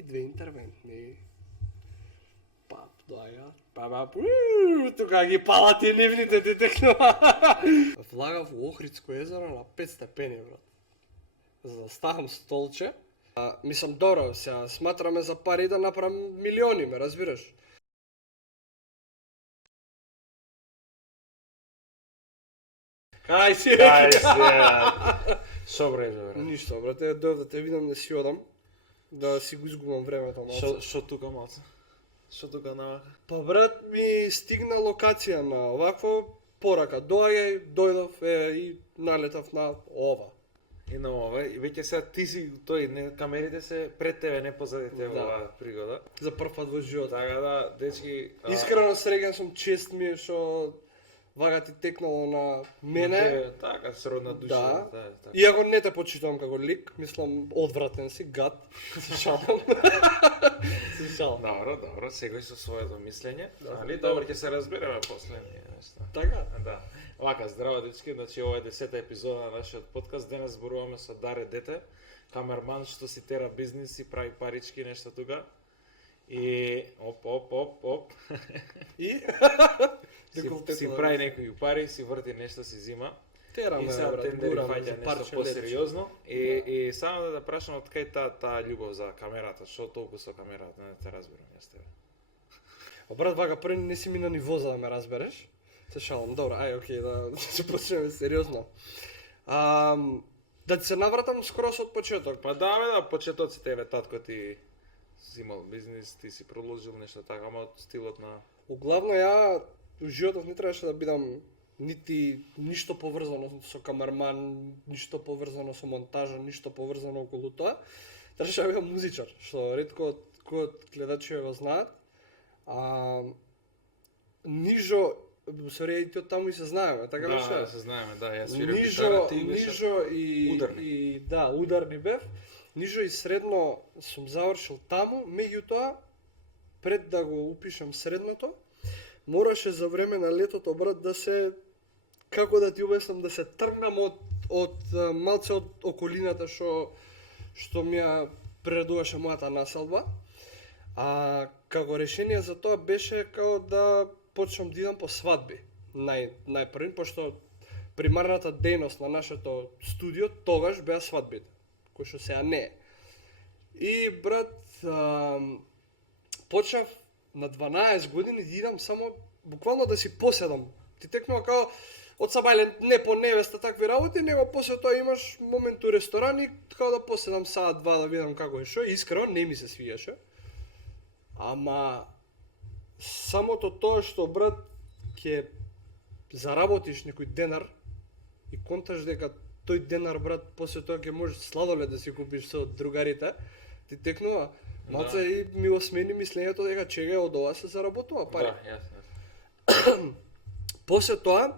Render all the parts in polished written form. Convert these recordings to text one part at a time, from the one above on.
и 2 интервентни. Пап, доаѓа. Тука ги палати нивните детектива. Влагав во Охридско езеро на 5 степени, брат. За да ставам столче. Мислам, добро, сега сматраме за пари да направам милиони, ме разбираш? Ај си! Шо бреже, брат? Ништо, брате, дојав да те видам, да си одам, да си го изгубам времето малце. Шо тука малце? Шо тука на... Па брат, ми стигна локација на овакво порака. Дојдов и налетав на ова. И на ова, и веќе сега ти си тој, не, камерите се пред тебе, не позади тебе Да. оваа пригода. За прв пат во живот. Така да, дечки... Искрено среќен сум, чест ми е што вага ти текнало на мене. Така, сродна душа. Да. Така. Иако не те почитувам како лик, мислам одвратен си, гад. Се шалам. Се шалам. Добро, секој со своето мислење. Да. Али добро, ќе се разбереме после ние нешта. Така? Да. Вака, здраво дечки, значи ова е 10-та епизода на нашиот подкаст. Денес зборуваме со Даре Дете, камерман што си тера бизнис и прави парички нешта тука. И оп. И? си прави некои пари, си врти нешто, си зима. Тераме, И сега брат, тендери гураме фаќа за нешто парче посериозно. И само да прашам од кај таа љубов за камерата, што толку со камерата, не те разбирам јас тебе. Брат, вака, први не си ми на ниво за да ме разбереш. Се шалам, добро, окей, да се почнеме сериозно. Да ти се навратам скоро од почеток. Па да, почетоците, еве, татко ти си имал бизнис, ти си продолжил нешто така, ама од стилот на... Углавно ја у животот не требаше да бидам ништо поврзано со камерман, ништо поврзано со монтажа, ништо поврзано околу тоа. Требаше да бидам музичар, што ретко кои од гледачи го знаат. Нижо, сори, и ти од таму и се знаеме, така беше? Да, се знаеме, да, јас свирам гитара, ти Нижо ударни. и да, ударни бев. Нижо и средно сум завршил таму, меѓутоа пред да го упишам средното, мораше за време на летото, брат, да се, како да ти обяснам, да се тргнам од малце од околината што ми ја прередуваше мојата населба. Како решение за тоа беше како да почнам да идам по свадби. Најпрви, пошто примарната дејност на нашето студио тогаш беа свадбите, кој што сега не е. И брат, почнав на 12 години да идам само буквално да си поседам. Ти текнува како од сабајле не по невеста такви работи, него после тоа имаш момент у ресторан и како да поседам саат-два да видам како е шо. Искрено не ми се свијаше. Ама самото тоа што, брат, ќе заработиш некој денар и конташ дека тој денар, брат, после тоа ќе можеш сладолед да си купиш со другарите, ти текнува. Малце и ми го смени мислењето дека чега од ова се заработува пари. Да, јасно. После тоа,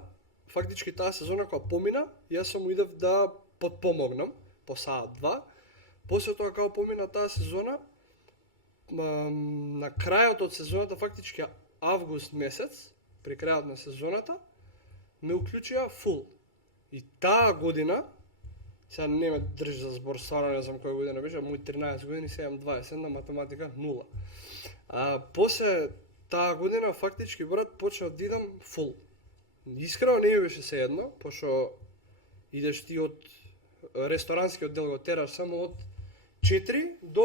фактички таа сезона кога помина, јас сум идев да потпомогнам по саат-два. После тоа кога помина таа сезона, на крајот од сезоната, фактички август месец, при крајот на сезоната, ме уклучија фул. И таа година, сега не ме држи за збор, стварно не знам која година беше, мој 13 години, сега имам 20, на математика 0. После таа година, фактички, брат, почнав да идам фул. Искрено не ми беше sejedno, пошто идеш ти од ресторанскиот дел го тераш само од 4 до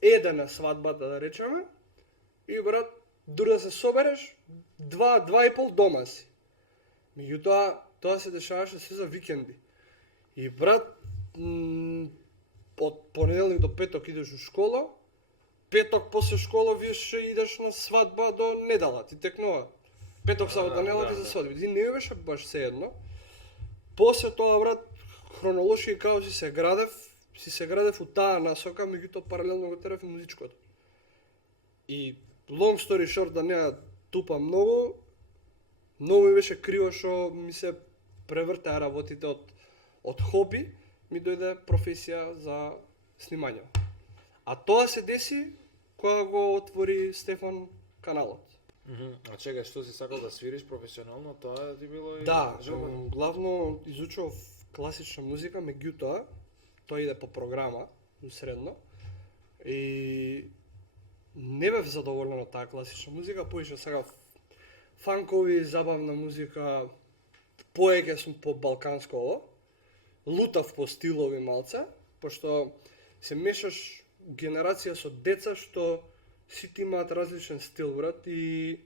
1 на свадбата, да речеме, и брат, дури да се собереш, 2,5 дома си. Меѓутоа, тоа се дешаваше се за викенди. И брат, од понеделник до петок идеш у школа, петок после школа виеш идеш на свадба до недела, ти текнува. Петок, сабота, недела ти за свадби. Ти не ми беше баш sejedno. После тоа, брат, хронолошки како си се градев у таа насока, меѓутоа паралелно го терав и музичкото. И long story short, да не ја тупам многу ми беше криво што ми се превртеа работите од хоби, ми дојде професија за снимање. А тоа се деси кога го отвори Стефан каналот. А чекај, што си сакал да свириш професионално, тоа ти било и Да, желба? главно изучував класична музика, меѓутоа тоа иде по програма, средно. И не бев задоволен од таа класична музика, поише сега фанкови, забавна музика, поеќе сум по балканско ово, лутав по стилови малце, пошто се мешаш генерација со деца што сите имаат различен стил, брат, и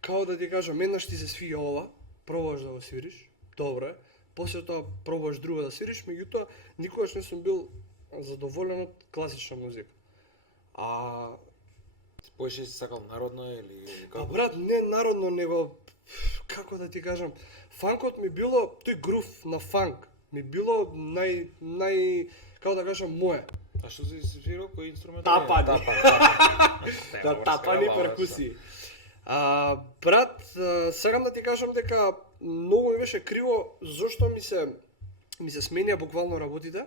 као да ти кажам, еднаш ти се свиѓа ова, пробаш да го свириш, добро е, после тоа пробаш друго да свириш, меѓутоа никогаш не сум бил задоволен од класична музика. А Поише си сакал народно или па како? брат, не народно, него како да ти кажам, фанкот ми било тој грув на фанк, ми било нај како да кажам мое. А што си свирал, кој инструмент? Тапани. Да, Тапани перкусии. Брат, сакам да ти кажам дека многу ми беше криво зошто ми се сменија буквално работите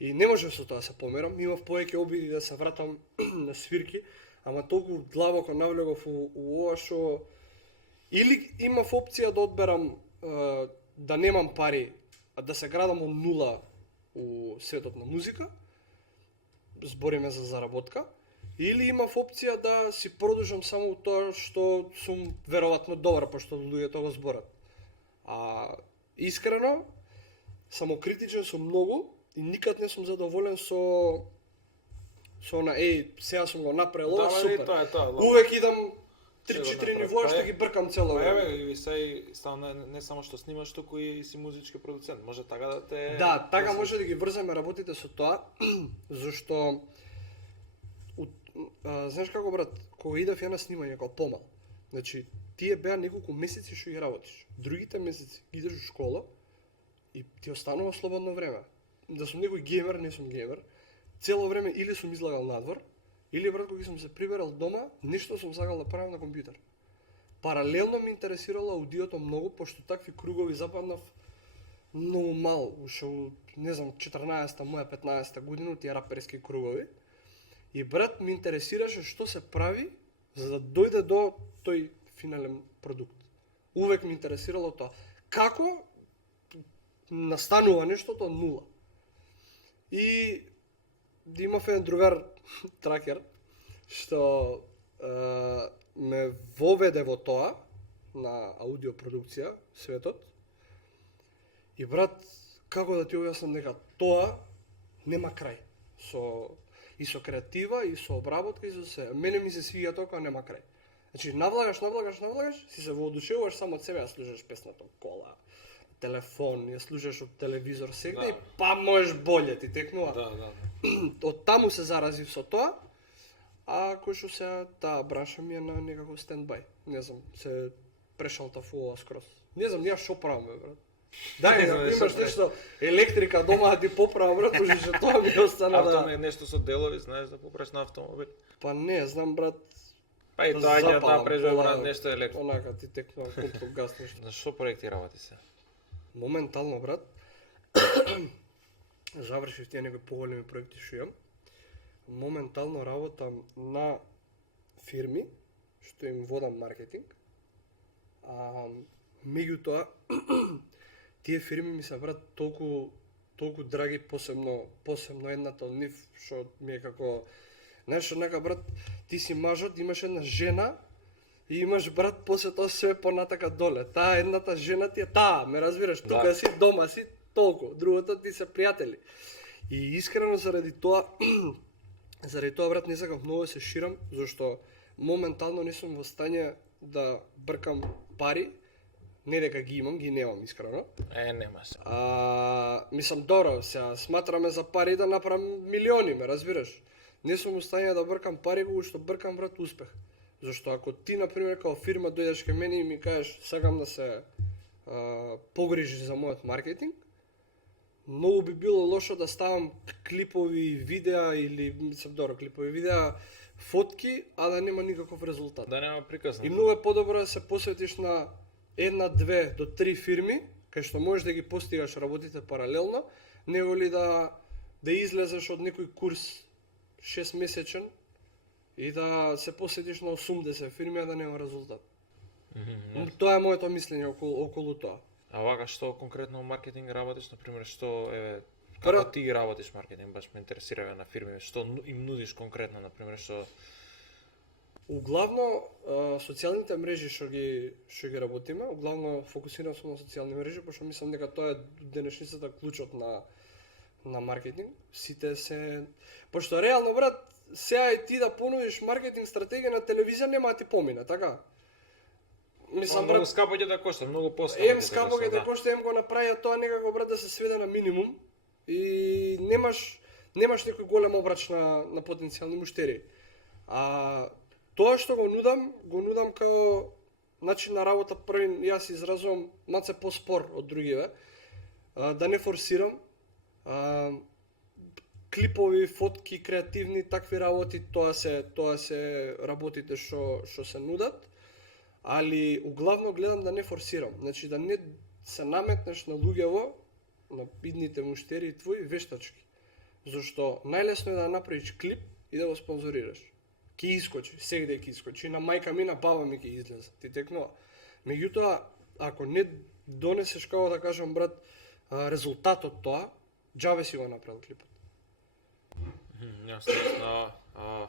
и не можев со тоа да се померам. Имав повеќе обиди да се вратам на свирки, ама толку длабоко навлегов у ова што или имав опција да одберам да немам пари, а да се градам од нула у светот на музика, збориме за заработка, или имав опција да си продолжам само тоа што сум веројатно добар, пошто луѓето го зборат. Искрено, самокритичен сум многу и никад не сум задоволен со на сега сум го направил, ова супер. Тоа е тоа. Увек идам Се го 3-4 направи. нивоа Па што е. ги бркам цело Па време. еве, и сај стално не само што снимаш, туку и си музички продуцент. Може така да те Да, така може да ги врземе работите со тоа, зашто знаеш како брат, кога идев ја на снимање како помал, значи тие беа неколку месеци што ги работиш. Другите месеци ги идеш у школа и ти останува слободно време. Да сум некој геймер, не сум геймер. Цело време или сум излагал надвор, или брат кога сум се приберал дома, нешто сум сакал да правам на компјутер. Паралелно ме интересирало аудиото многу, пошто такви кругови западнав многу мал, уште не знам 14-та, моја 15-та година, тие раперски кругови. И брат ме интересираше што се прави за да дојде до тој финален продукт. Увек ме интересирало тоа. Како настанува нештото од нула. И имав еден другар тракер што ме воведе во тоа на аудиопродукција светот. И брат, како да ти објаснам дека тоа нема крај. И со креатива, и со обработка, и со се. Мене ми се свиѓа тоа кога нема крај. Значи, навлагаш, си се воодушевуваш само од себе, ја слушаш песната од кола, телефон, ја слушаш од телевизор сегде Да. и па можеш боле ти текнува. Да. Од таму се заразив со тоа, а кој што сега таа бранша ми е на некако стендбај. Не знам, се прешалтав ова скроз. Не знам, ја што правам, бе, брат. Дај, знам, ако не имаш знам. нешто електрика дома да ти поправам, брат, пошто што тоа ми остана да... Автомобил нешто со делови, знаеш да поправиш на автомобил. Па не, знам, брат, Па и тоа ќе запалам напрежува кола, брат нешто електро. онака ти текнува контрол газ нешто. На што проекти работи се? Моментално, брат, завршив тие некои поголеми проекти што имам. Моментално работам на фирми што им водам маркетинг. Меѓутоа, тие фирми ми се брат толку драги, посебно едната од нив што ми е како, знаеш, онака брат, ти си мажот, имаш една жена и имаш брат после тоа све понатака доле. Таа едната жена ти е таа, ме разбираш, тука Да. си, дома си, толку, другото ти се пријатели. И искрено заради тоа брат не сакам многу да се ширам, зашто моментално не сум во стање да бркам пари, не дека ги имам, ги немам искрено. Немаш. Мислам, добро, сега сматраме за пари да направам милиони, ме разбираш. Не сум у стање да бркам пари, кога што бркам брат успех. Зашто ако ти, например, као фирма дојдеш кај мене и ми кажеш сакам да се погрижиш за мојот маркетинг, многу би било лошо да ставам клипови, видеа или, мислам, добро, клипови видеа, фотки, а да нема никаков резултат. Да нема приказно. И многу е подобро да се посветиш на 1, 2 до 3 фирми, кај што можеш да ги постигаш работите паралелно, него ли да излезеш од некој курс 6 месечен и да се посветиш на 80 фирми, а да нема резултат. Тоа е моето мислење околу тоа. А вака што конкретно маркетинг работиш, например, што Како Прв- ти работиш маркетинг, баш ме интересира на фирми, што им нудиш конкретно, на пример, што Углавно социјалните мрежи што ги работиме, углавно фокусирам сум на социјални мрежи, пошто мислам дека тоа е денешницата клучот на маркетинг. Сите се пошто реално брат, сега и ти да понудиш маркетинг стратегија на телевизија нема да ти помине, така? Мислам многу брат, скапо ќе да кошта, многу поскапо. ем скапо ќе те кошта, ем го направија тоа некако брат да се сведе на минимум и немаш некој голем обрач на потенцијални муштери. А тоа што го нудам како начин на работа. Првин јас изразувам маце поспор од другиве, да не форсирам, клипови, фотки, креативни, такви работи, тоа се работите што се нудат, али углавно гледам да не форсирам, значи да не се наметнеш на луѓево, на бидните муштери твои вештачки. Зашто најлесно е да направиш клип и да го спонзорираш. Ки искочи, сегде ќе искочи, на мајка ми, на баба ми ќе излезе, ти текнува. Меѓутоа, ако не донесеш, како да кажам брат, резултат од тоа, џабе си го направил клипот. Јасно.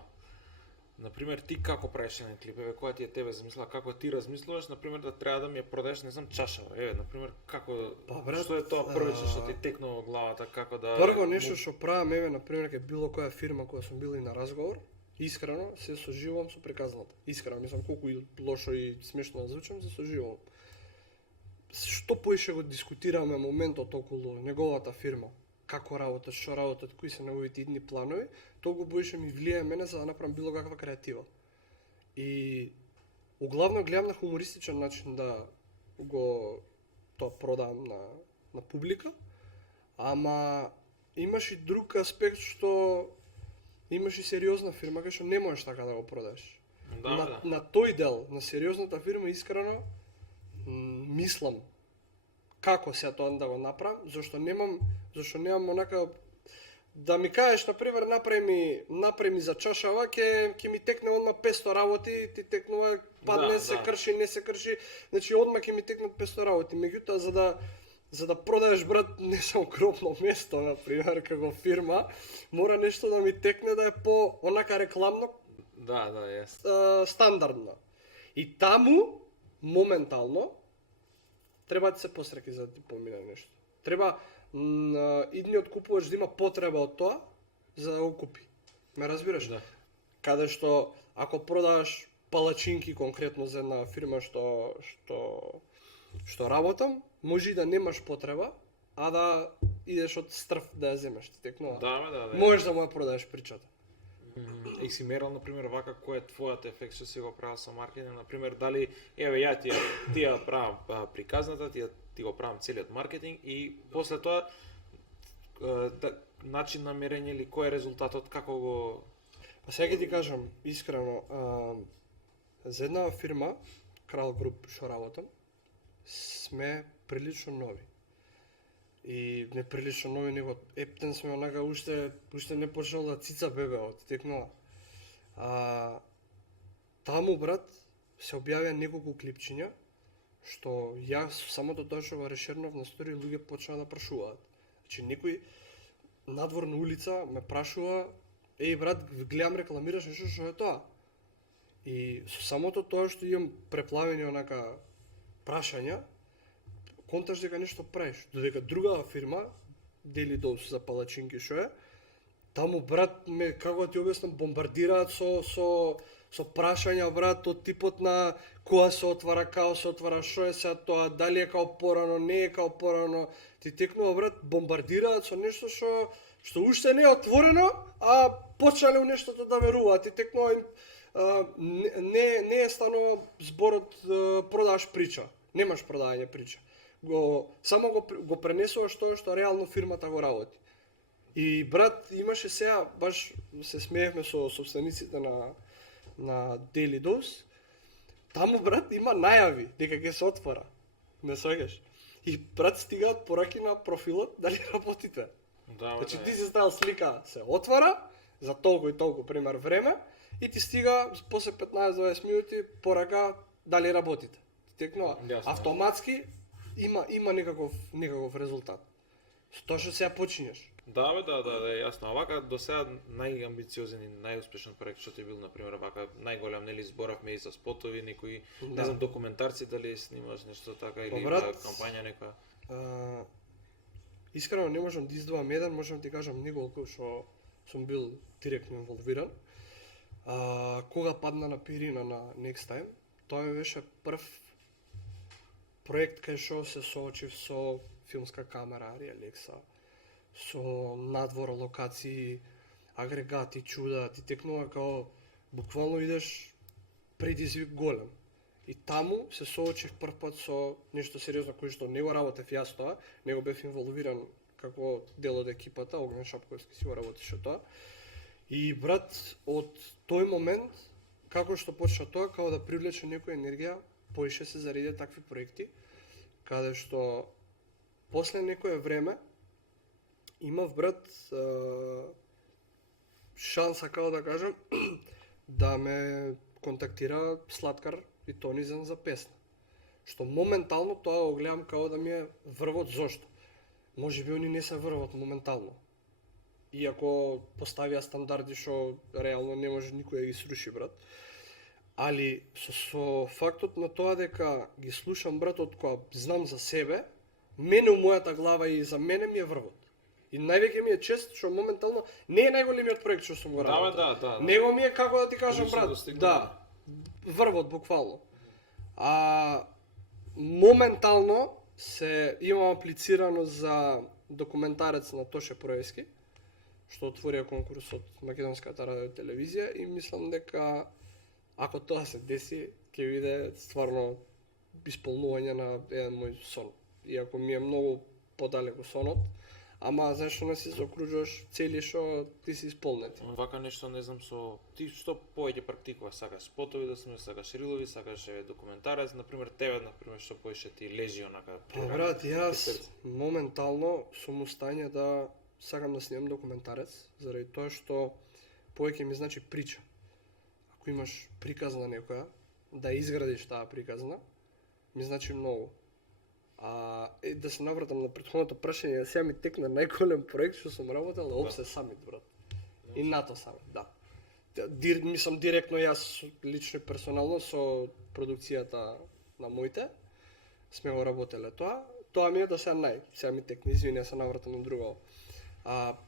Например, ти како правиш еден клипеве, која ти е тебе замисла, како ти размислуваш, например, да треба да ми ја продадеш, не знам, чашава. Например, како брат, што е тоа првично што ти текнува во главата, како да Прво нешто што правам например, кај било која фирма која сум бил и на разговор, искрено се соживувам со приказната. Искрено, мислам колку и лошо и смешно да звучам, се соживувам. Што поише го дискутираме моментот околу неговата фирма, како работат, што работат, кои се неговите идни планови, толку поише ми влијае мене за да направам било каква креатива. И углавно гледам на хумористичен начин да го тоа продавам на публика, ама имаш и друг аспект што имаш и сериозна фирма кај што не можеш така да го продаш. На тој дел, на сериозната фирма, искрено мислам како се тоа да го направам, зашто немам онака да ми кажеш на пример направи ми за чашава, ќе ми текне одма 500 работи, ти текнува падне, се крши, не се крши, значи одма ќе ми текнат 500 работи. Меѓутоа за да продадеш брат не само кропно место на пример како фирма, мора нешто да ми текне да е по онака рекламно. Стандардно. И таму моментално треба да се посреќи за да ти помине нешто. Треба идниот купувач да има потреба од тоа за да го купи. Ме разбираш? Да. Каде што ако продаваш палачинки конкретно за една фирма што работам, може и да немаш потреба, а да идеш од стрв да ја земеш, ти текнува. Да. Можеш да му ја продадеш причата. И си мерал, например, вака, кој е твојот ефект што си го правил со маркетинг, например, дали, ја ти ја правам приказната, ти го правам целиот маркетинг и после тоа начин на мерење или кој е резултатот, како го... Па сега ќе ти кажам, искрено, за една фирма, Крал Груп, што работам, сме прилично нови. И не прилично нови, него ептен сме онака уште не почнал да цица бебеот, текнува. Таму брат се објавија неколку клипчиња што јас самото тоа што го решернав на стори, луѓе почнаа да прашуваат. Значи некој надвор на улица ме прашува: "Еј брат, гледам рекламираш нешто, што е тоа?" И со самото тоа што имам преплавени онака прашања, конташ дека нешто правиш. Додека друга фирма, Daily Dose за палачинки што е, таму брат ме, како да ти објаснам, бомбардираат со прашања брат од типот на кога се отвара, као се отвара, што е сега тоа, дали е као порано, не е као порано. Ти текнува брат, бомбардираат со нешто што уште не е отворено, а почнале у нештото да веруваат. Ти текнува не е станува зборот продаваш прича. Немаш продавање прича. Само го пренесуваш тоа што реално фирмата го работи. И брат, имаше сега, баш се смеевме со собствениците на Daily Dose, таму брат има најави дека ќе се отвора. Не сваќаш? И брат стигаат пораки на профилот дали работите. Значи ти си ставил слика, се отвара за толку и толку пример време и ти стига после 15-20 минути порака дали работите. Текнува автоматски има некаков резултат. Со тоа што сега почињаш. Да, бе, да, јасно. А вака до сега најамбициозен и најуспешен проект што ти бил, например, вака најголем, нели, зборавме и за спотови, некои, не знам, документарци дали снимаш нешто така или брат, кампања некоја? Искрено не можам да издвоам еден, можам да ти кажам неколку што сум бил директно инволвиран. Кога падна на перина на Next Time, тоа ми беше прв проект кај што се соочив со филмска камера, Alexa, со надвор локации, агрегати, чуда, ти текнува као буквално идеш предизвик голем. И таму се соочив прв пат со нешто сериозно кој што не го работев јас тоа, него бев инволвиран како дел од екипата, Огнен Шапковски си го работеше тоа. И брат, од тој момент, како што почна тоа, као да привлече некоја енергија, поише се зареди такви проекти, каде што после некое време имав брат шанса, као да кажам, да ме контактира Слаткар и Тонизен за песна. Што моментално тоа го гледам као да ми е врвот. Зошто? Може би они не се врвот моментално. Иако поставија стандарди што реално не може никој да ги сруши, брат. Али со фактот на тоа дека ги слушам, брат, од кога знам за себе, мене у мојата глава и за мене ми е врвот. И највеќе ми е чест што моментално не е најголемиот проект што сум го работил. Да. Него ми е, како да ти кажам, брат, да, врвот буквално. Моментално се имам аплицирано за документарец на Тоше Проески, што отворија конкурс од Македонската радио телевизија, и мислам дека ако тоа се деси, ќе биде стварно исполнување на еден мој сон. Иако ми е многу подалеку сонот, ама знаеш што не си заокружуваш цели што ти си исполнети. Вака нешто не знам со ти што повеќе практикуваш, сакаш спотови да снимаш, сакаш рилови, сакаш документарец, например тебе што поише ти лежи онака. Брат, јас моментално сум устање да сакам да снимам документарец, заради тоа што повеќе ми значи прича. Ако имаш приказна некоја, да изградиш таа приказна, ми значи многу. Да се навратам на претходното прашање, сега ми текна најголем проект што сум работел на Обсе Самит, брат. И НАТО Самит, да. Мислам директно јас лично и персонално со продукцијата на моите сме го работеле тоа. Тоа ми е до сега сега ми текне, извини, се навратам на друго.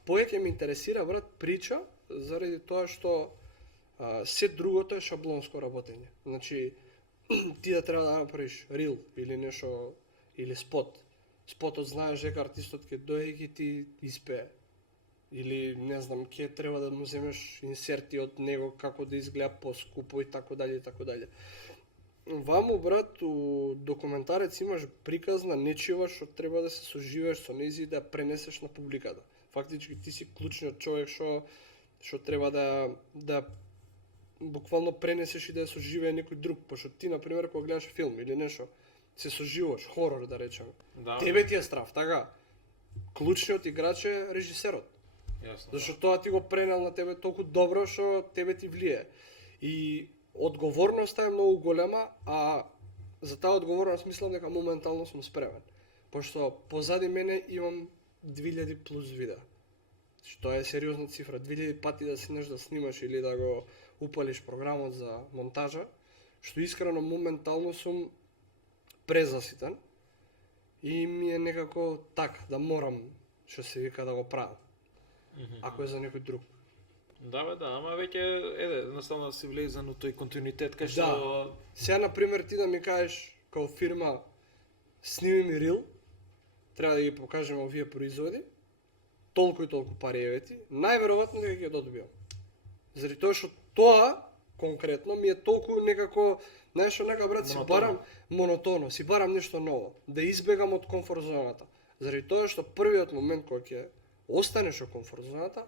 Повеќе ме интересира, брат, прича, заради тоа што се другото е шаблонско работење. Значи, ти да треба да направиш рил или нешто, или спот. Спотот знаеш дека артистот ќе дојде и ќе ти испее. Или, не знам, ќе треба да му земеш инсерти од него, како да изгледа поскупо и така дале, и така дале. Ваму, брат, у документарец имаш приказна нечива што треба да се соживееш со нејзи и да ја пренесеш на публиката. Фактички ти си клучниот човек што треба да буквално пренесеш и да ја соживее некој друг, пошто ти, например, кога гледаш филм или нешто, се соживуваш, хорор да речеме. Да. Тебе ти е страв, така? Клучниот играч е режисерот. Јасно. Зашто тоа ти го пренел на тебе толку добро што тебе ти влие. И одговорноста е многу голема, а за таа одговорност мислам дека моментално сум спремен. Пошто позади мене имам 2000 плюс видеа. Што е сериозна цифра. 2000 пати да седнеш да снимаш или да го упалиш програмот за монтажа, што искрено моментално сум презаситен и ми е некако така, да морам, што се вика, да го правам. Ако е за некој друг. Да, бе, да, ама веќе едноставно да си влезан у тој континуитет кај што... Да. Сега, например, ти да ми кажеш као фирма сними ми рил, треба да ги покажеме овие производи, толку и толку пари евети, најверојатно дека ќе добијам. Заради тоа што тоа конкретно ми е толку некако, знаеш, нека брат си барам монотоно, си барам нешто ново, да избегам од комфорт зоната. Заради тоа што првиот момент кога ќе останеш во комфорт зоната,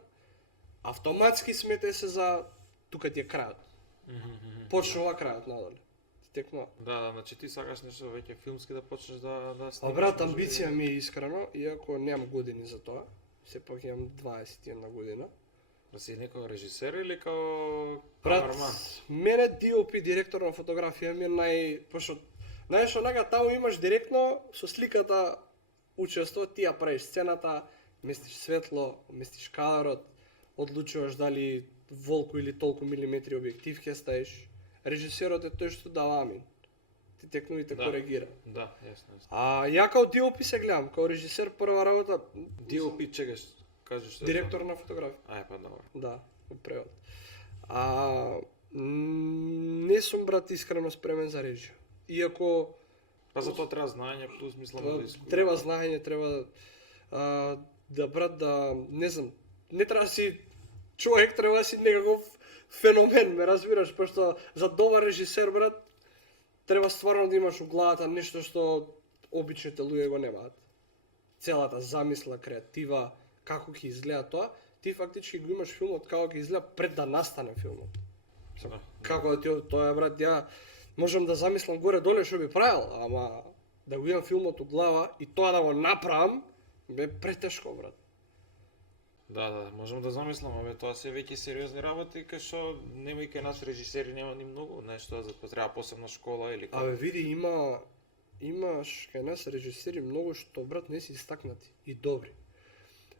автоматски смете се за тука ти е крајот. Почнува крајот надоле. Ти текнува. Да, значи ти сакаш нешто веќе филмски да почнеш да снимаш. Брат, амбиција ми е искрено, иако немам години за тоа. Сепак имам 21 година. Да си некој режисер или као камерман? Брат, мене DOP, директор на фотографија, ми е пошто знаеш, онака таму имаш директно со сликата учество, ти ја правиш сцената, местиш светло, местиш кадрот, одлучуваш дали волку или толку милиметри објектив ќе ставиш. Режисерот е тој што дава амин. Ти текнува и те коригира. Да, јасно. А ја као DOP се гледам, као режисер прва работа, DOP, чекаш, кажеш што? директор на фотографија. Ај, па добро. Да, у превод. Не сум брат искрено спремен за режија. Иако Па за тоа треба знаење плюс мислам да искуство. треба знаење, треба да брат да не знам, не треба да си човек, треба да си некаков феномен, ме разбираш, пошто за добар режисер брат треба стварно да имаш у главата нешто што обичните луѓе го немаат. Целата замисла, креатива, како ќе изгледа тоа, ти фактички го имаш филмот како ќе изгледа пред да настане филмот. Да. Како да ти тоа е брат, ја можам да замислам горе доле што би правил, ама да го имам филмот у глава и тоа да го направам, бе претешко брат. Да, можам да замислам, абе тоа се веќе сериозни работи, кај што нема и кај нас режисери нема ни многу, нешто за потреба посебна школа или како. Абе види имаш кај нас режисери многу што брат не си истакнати и добри.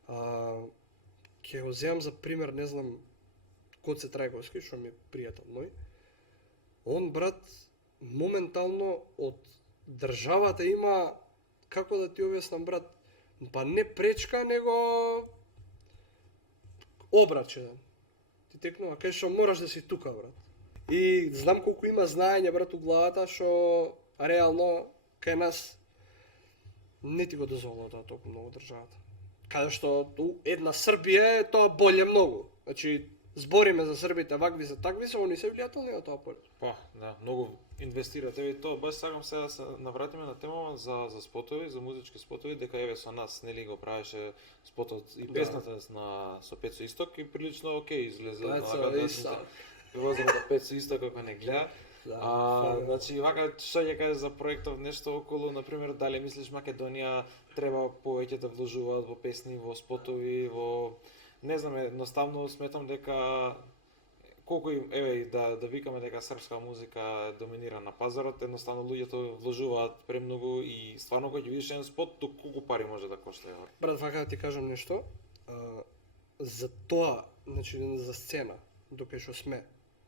Ќе го земам за пример, не знам, Гоце Трајковски, што ми е пријател мој. Он брат моментално од државата има, како да ти објаснам брат, па не пречка, него обрач еден. Ти текнува кај што мораш да си тука брат. И знам колку има знаење брат у главата што реално кај нас не ти го дозволува тоа толку многу државата. Каде што една Србија е тоа боле многу. Значи збориме за србите вакви за такви се, они се влијателни на тоа поле. Па, да, многу инвестирате и тоа баш сакам сега да се навратиме на темава за спотови, за музички спотови, дека еве со нас нели го правеше спотот и песната на со Пецо Исток и прилично окей излезе. Возам да Пецо Исток ако не гледа. Значи вака што ќе кажеш за проектов нешто околу, на пример, дали мислиш Македонија треба повеќе да вложуваат во песни, во спотови, во не знам, едноставно сметам дека колку им еве да викаме дека српска музика доминира на пазарот, едноставно луѓето вложуваат премногу и стварно кога ќе видиш еден спот, до колку пари може да кошта еве. Брат, вака да ти кажам нешто, за тоа, значи за сцена, докај што сме,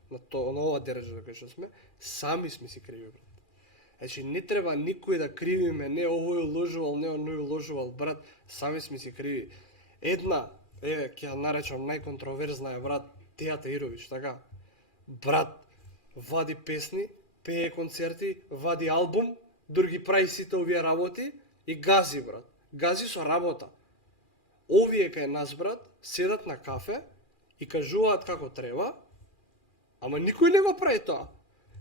на ова дережа докај што сме, сами сме си криви, брат. Значи не треба никој да кривиме, не овој уложувал, не оној уложувал, брат, сами сме си криви. Една, еве, ќе ја наречам најконтроверзна е брат Тејата Ирович, така. Брат вади песни, пее концерти, вади албум, други прави сите овие работи и гази брат. Гази со работа. Овие кај нас брат седат на кафе и кажуваат како треба, ама никој не го прави тоа.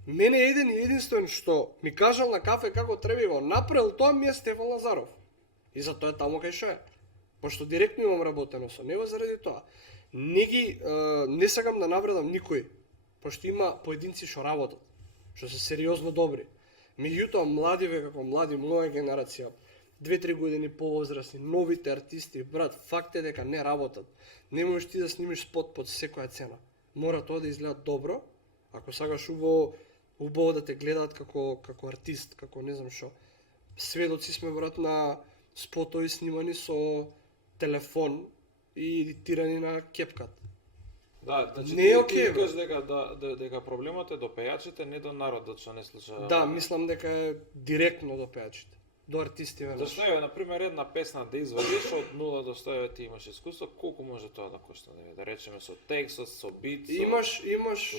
Мене еден и единствен што ми кажал на кафе како треба и го направил тоа ми е Стефан Лазаров. И затоа е таму кај што е. Пошто директно имам работено со него заради тоа. Не сакам да навредам никој, пошто има поединци што работат, што се сериозно добри. Меѓутоа младиве како млади, моја генерација, 2-3 години повозрасни, новите артисти, брат, факт е дека не работат. Не можеш ти да снимиш спот под секоја цена. Мора тоа да изгледа добро, ако сакаш убаво да те гледаат како артист, како не знам што. Сведоци сме брат на спотови снимани со телефон и едитирани на кепкат. Да, значи не е окей, кажеш дека проблемот е до пејачите, не до народот што не слуша. Да, мислам дека е директно до пејачите, до артистите. Зашто е, на пример, една песна да извадиш од 0 до 100 ти имаш искуство, колку може тоа да кошта? Да речеме со текст, со бит, имаш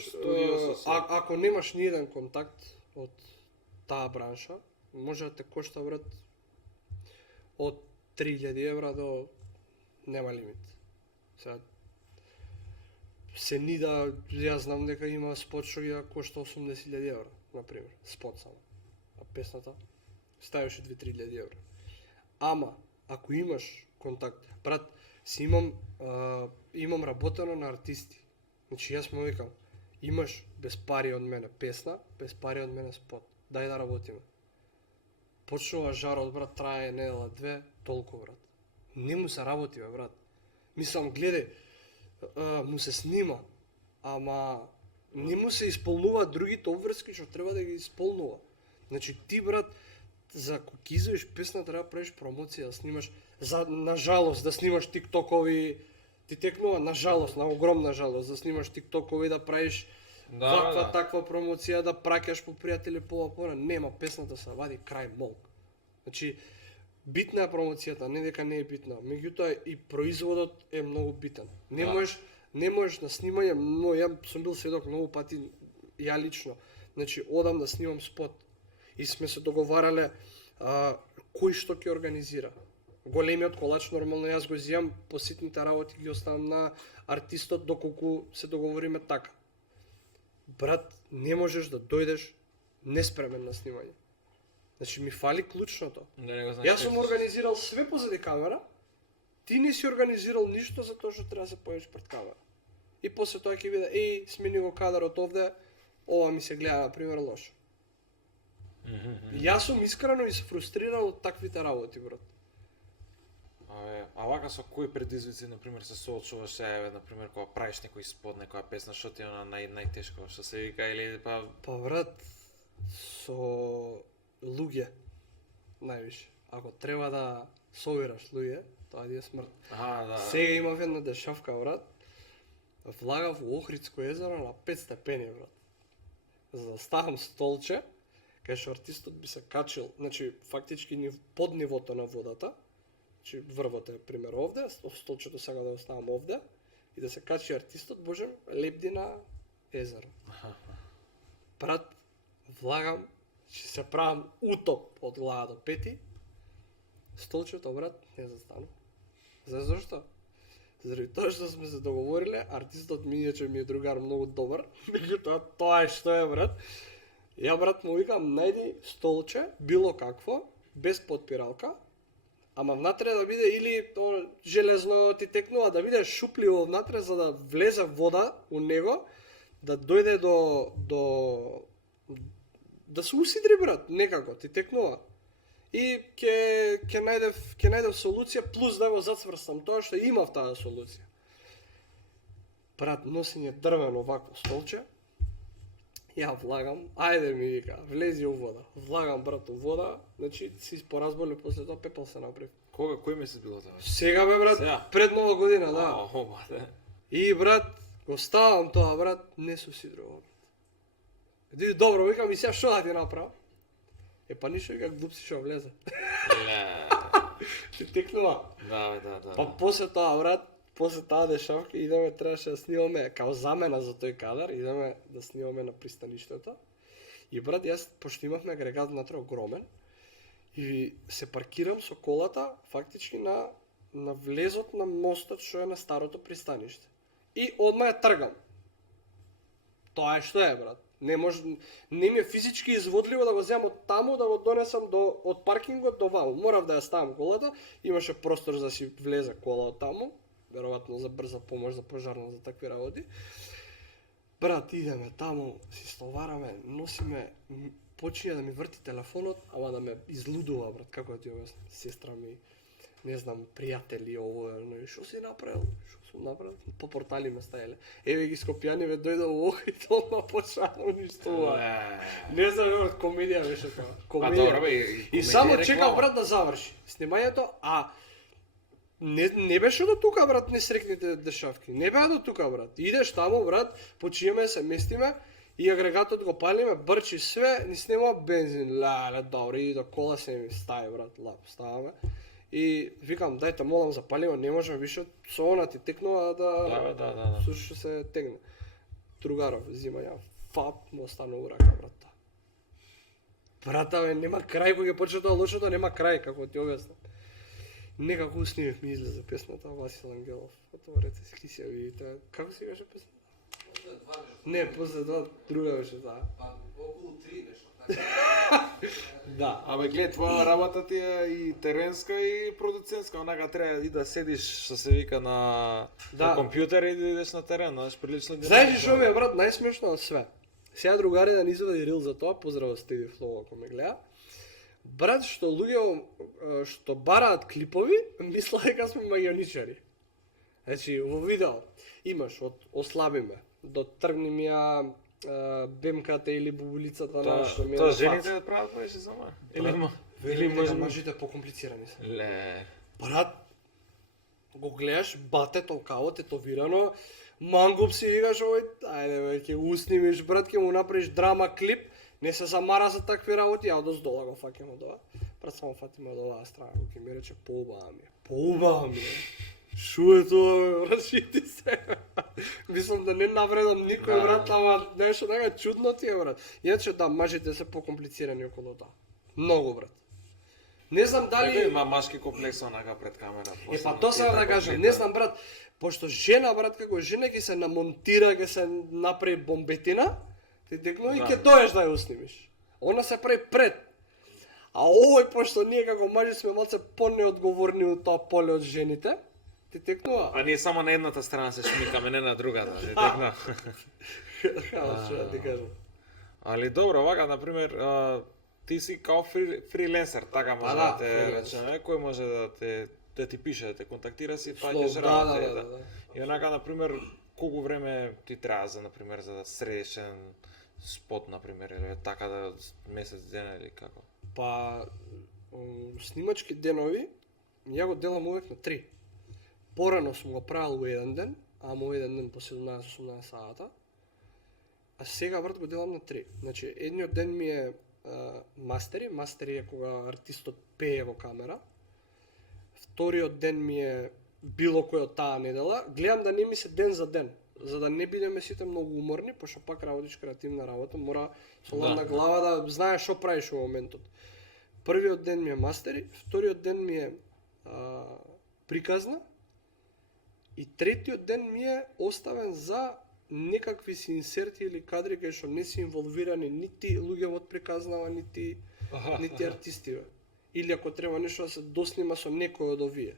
студио, ако немаш ни еден контакт од таа бранша, може да те кошта брат од 3000 евра до нема лимит. Сега Сенида, јас знам дека има спот што ја кошта 80.000 евра, например, спот само. А песната ставеше 2-3.000 евра. Ама, ако имаш контакт, брат, имам работено на артисти. Значи јас му викам, имаш без пари од мене песна, без пари од мене спот. Дај да работиме. Почнува жарот, брат, трае недела, 2, толку, брат. Не му се работи, бе, брат. Мислам, гледај, му се снима, ама не му се исполнува другите обврски што треба да ги исполнува. Значи ти брат за кога ќе извадиш песна треба да правиш промоција, да снимаш, нажалост да снимаш тиктокови, ти текнува нажалост, на огромна жалост да снимаш тиктокови, да правиш ваква таква промоција, да праќаш по пријатели по нема, песната се вади крај молк. Значи битна е промоцијата, не дека не е битна, меѓутоа и производот е многу битен. Не можеш на снимање, но ја сум бил сведок многу пати, ја лично, значи одам да снимам спот и сме се договарале кој што ќе организира. Големиот колач нормално јас го зијам, по ситните работи ги оставам на артистот доколку се договориме така. Брат, не можеш да дојдеш неспремен на снимање. Значи ми фали клучното. Јас сум организирал све позади камера, ти не си организирал ништо за тоа што треба да се појавиш пред камера. И после тоа ќе биде, смени го кадарот овде, ова ми се гледа на пример лошо. Јас сум искрено и се фрустрирал од таквите работи, брат. А вака со кои предизвици, например, се соочуваш, например, кога правиш некој спот, некоја песна, што ти е најтешко, што се вика, или па... Па, брат, со луѓе, највише. Ако треба да совираш луѓе, тоа ти е смрт. Сега имав една дешавка, брат, влагав во Охридско езеро на 5 степени, брат. За да ставам столче, кај што артистот би се качил, значи, фактички под нивото на водата, значи врвот е пример овде, столчето сега да оставам овде и да се качи артистот, божем, лепди на езеро. Брат, влагам, че се правам утоп од глава до пети, столчето, брат, не застану. Знаеш зашто? Заради тоа што сме се договориле, артистот ми е другар многу добар, меѓутоа тоа е што е, брат. Ја, брат, му викам, најди столче, било какво, без подпиралка, ама внатре да биде или железно ти текнува, да биде шупливо внатре за да влезе вода у него, да дојде да се усидри, брат, некако ти текнува. И ќе најдев солуција, плюс да го зацврстам тоа што имав таа солуција. Брат, носење дрвено вакво столче, ја влагам, ајде ми вика, влези у вода. Влагам, брат, у вода, значи си поразболе после тоа, пепел се направи. Кој месец било тоа? Сега бе, брат, пред нова година, да. И, брат, го ставам тоа, брат, не се усидрува. Добро, викам, и сега шо да ти направам? Па ништо, вика, глупси шо влезе. Ти текнува. Да. Па после тоа, брат, после таа дешавка идеме, требаше да снимаме, као замена за тој кадар, идеме да снимаме на пристаништето. И, брат, јас, пошто имавме агрегат внатре огромен, и се паркирам со колата фактички на влезот на мостот што е на старото пристаниште. И одма ја тргам. Тоа е што е, брат. Не ми е физички изводливо да го земам од таму, да го донесам од паркингот до ваму. Морав да ја ставам колата, имаше простор за да си влезе кола од таму, веројатно за брза помош, за пожарна, за такви работи. Брат, идеме таму, си стовараме, носиме, почине да ми врти телефонот, ама да ме излудува, брат, како да ти објаснам, сестра ми, не знам, пријатели, ово, шо си направил? Шо сум направил? По портали ме стајале. Еве ги Скопјаниве дојде во Охрид, одма почна да уништува. Не знам, брат, комедија беше тоа. Комедија. И само чекав, брат, да заврши снимањето, а не беше до тука, брат, несрекните дешавки. Не беа до тука, брат. Идеш таму, брат, почиеме, се местиме и агрегатот го палиме, брчи све, ни снема бензин. Леле, добро, и до кола се ми стави, брат, лап, ставаме. И викам, дајте, молам, запалиме, не можеме више, со она ти текнува да слушаш се тегне. Другаров, зима ја, фап, му останува у рака, брат. Брата, бе, нема крај, кога ќе почне тоа лошото, нема крај, како ти објаснам. Некако уснимев ми излезе песната Васил Ангелов. Отворете си, ки си ја видите. Како си беше песната? Не, после два друга беше таа. Околу 3 беше. Да. Абе, глед, твоја работа ти е и теренска и продуцентска, онака треба и да седиш, што се вика, на компјутер и да идеш на терен, знаеш, прилично динамично. Знаеш што ми е, брат, најсмешно од све? Сега другари да ни извади рил за тоа, поздраво Стеди Флоу ако ме гледа. Брат, што луѓе што бараат клипови, мисла дека сме мајоничари. Значи, во видео имаш од ослабиме, до тргни ми ја бемката или бубулицата на што ми е. Тоа жените да прават беше само? Или Или можеме- мажите покомплицирани се. Ле. Брат, го гледаш, бате толкаво тетовирано, мангуп си викаш, ој, ајде бе, ќе го снимиш, брат, ќе му направиш драма клип, не се замара за такви работи, ја доздола го фаќам од ова. Брат, само фатиме од оваа страна, ќе ми рече, поубава ми е, поубава ми е. Шо е тоа, брат, шити се. Мислам да не навредам никој, брат, ама нешто така чудно ти е, брат. Иначе да, мажите се покомплицирани околу тоа. Многу, брат. Не знам Дали дали... има машки комплекс онака пред камера. Па тоа сам да кажам, не знам, брат, пошто жена, брат, како жена ќе се намонтира, ќе се направи бомбетина, ти текно и Да. ќе доеш да ја уснимиш. Она се прави пред. А овој, пошто ние како мажи сме малце понеодговорни од тоа поле од жените, ти текнува. А ние само на едната страна се шмикаме, не на другата, не текна. Што да ти кажам. Али добро, вака, например, ти си као фриленсер, така може да, да те фриленсер. речеме, кој може да ти пише, да те контактира си, Слов, паѓаш да, работа, да. И онака, например, колку време ти треба за, например, за да средиш еден спот, например, или така да месец дена или како? Па, снимачки денови, ја го делам увек на 3. Порано сум го правил во еден ден, ама еден ден по 17-18 сата. А сега, брат, го делам на 3. Значи, едниот ден ми е мастери е кога артистот пее во камера. Вториот ден ми е било кој од таа недела. Гледам да не ми се ден за ден, за да не бидеме сите многу уморни, пошто пак работиш креативна работа, мора со ладна глава да знаеш што правиш во моментот. Првиот ден ми е мастери, вториот ден ми е приказна и третиот ден ми е оставен за некакви си инсерти или кадри кај што не се инволвирани нити луѓе од приказнава, нити артисти. Бе. Или ако треба нешто да се доснима со некој од овие.